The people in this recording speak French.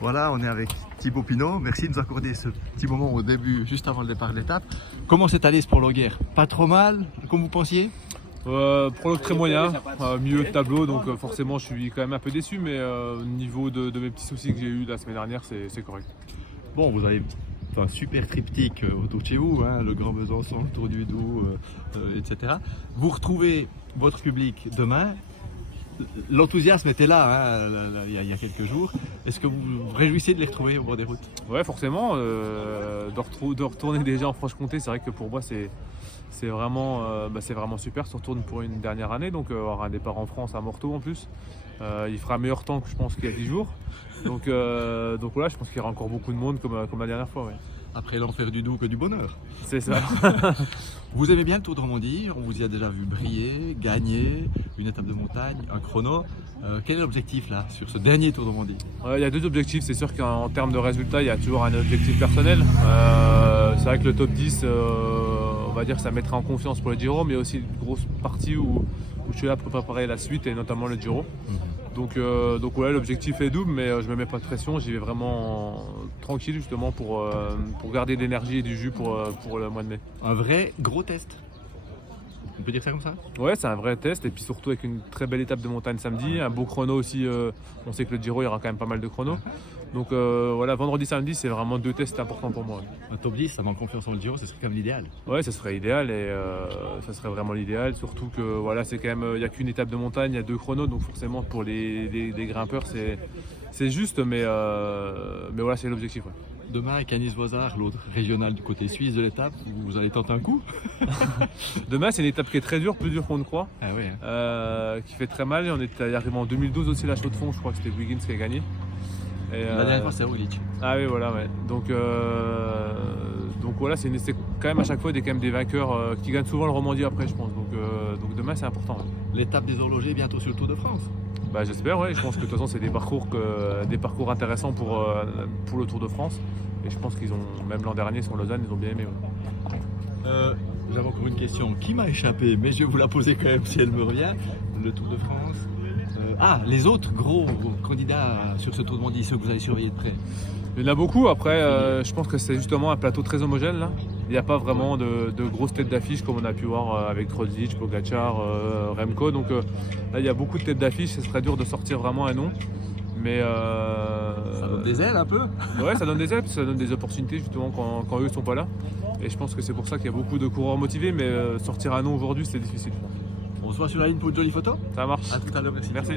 Voilà, on est avec Thibaut Pinot. Merci de nous accorder ce petit moment au début, juste avant le départ de l'étape. Comment s'est allé ce prologue? Pas trop mal, comme vous pensiez? Prologue très moyen, milieu de tableau, donc forcément je suis quand même un peu déçu, mais au niveau de mes petits soucis que j'ai eu la semaine dernière, c'est correct. Bon, vous avez un super triptyque autour de chez vous, hein, le Grand Besançon, le Tour du Doubs, etc. Vous retrouvez votre public demain. L'enthousiasme était là, hein, il y a quelques jours. Est-ce que vous vous réjouissez de les retrouver au bord des routes? Ouais, forcément, de retourner déjà en Franche-Comté, c'est vrai que pour moi c'est vraiment super. On se retourne pour une dernière année, donc avoir un départ en France à Morteau en plus. Il fera meilleur temps que je pense qu'il y a 10 jours. Donc voilà, je pense qu'il y aura encore beaucoup de monde comme la dernière fois. Ouais. Après l'enfer du Doubs que du bonheur. C'est ça. Vous aimez bien le Tour de Romandie, on vous y a déjà vu briller, gagner, une étape de montagne, un chrono. Quel est l'objectif là, sur ce dernier Tour de Romandie? Il y a deux objectifs, c'est sûr qu'en termes de résultats, il y a toujours un objectif personnel. C'est vrai que le top 10, on va dire que ça mettrait en confiance pour le Giro, mais aussi une grosse partie où je suis là pour préparer la suite et notamment le Giro. Donc voilà, l'objectif est double, mais je ne me mets pas de pression, j'y vais vraiment tranquille justement pour garder de l'énergie et du jus pour le mois de mai. Un vrai gros test. On peut dire ça comme ça? Ouais, c'est un vrai test et puis surtout avec une très belle étape de montagne samedi, un beau chrono aussi. On sait que le Giro, il y aura quand même pas mal de chronos. Donc voilà, vendredi, samedi, c'est vraiment deux tests importants pour moi. Un top 10, ça manque confiance en le Giro, ce serait quand même l'idéal. Ouais, ça serait idéal et ça serait vraiment l'idéal. Surtout que voilà, c'est quand même, il n'y a qu'une étape de montagne, il y a deux chronos, donc forcément pour les grimpeurs, c'est juste, mais voilà, c'est l'objectif. Ouais. Demain, avec Anis Voisard, l'autre régional du côté suisse de l'étape, vous allez tenter un coup? Demain, c'est une étape qui est très dure, plus dure qu'on ne croit, Ah oui, qui fait très mal. On est arrivé en 2012 aussi, la chaux de fond, je crois que c'était Wiggins qui a gagné. Et, la dernière fois, c'est Roglic. Ah oui, voilà, ouais. Donc voilà, c'est quand même à chaque fois quand même des vainqueurs qui gagnent souvent le Romandie après, je pense. Donc demain, c'est important. Ouais. L'étape des horlogers bientôt sur le Tour de France. Bah, j'espère, ouais. Je pense que de toute façon, c'est des parcours intéressants pour le Tour de France. Et je pense qu'ils ont, même l'an dernier sur Lausanne, ils ont bien aimé. Ouais. J'avais encore une question qui m'a échappé, mais je vais vous la poser quand même si elle me revient. Le Tour de France. Les autres gros candidats sur ce Tour de Romandie, ceux que vous allez surveiller de près. Il y en a beaucoup. Après, je pense que c'est justement un plateau très homogène là. Il n'y a pas vraiment de grosses têtes d'affiche comme on a pu voir avec Roglic, Pogacar, Remco. Donc là, il y a beaucoup de têtes d'affiche. Ce serait dur de sortir vraiment un nom. Mais ça donne des ailes un peu. Ouais, ça donne des ailes, ça donne des opportunités justement quand eux ne sont pas là. Et je pense que c'est pour ça qu'il y a beaucoup de coureurs motivés. Mais sortir un nom aujourd'hui, c'est difficile. On se voit sur la ligne pour une jolie photo. Ça marche. À tout à l'heure, merci. Merci.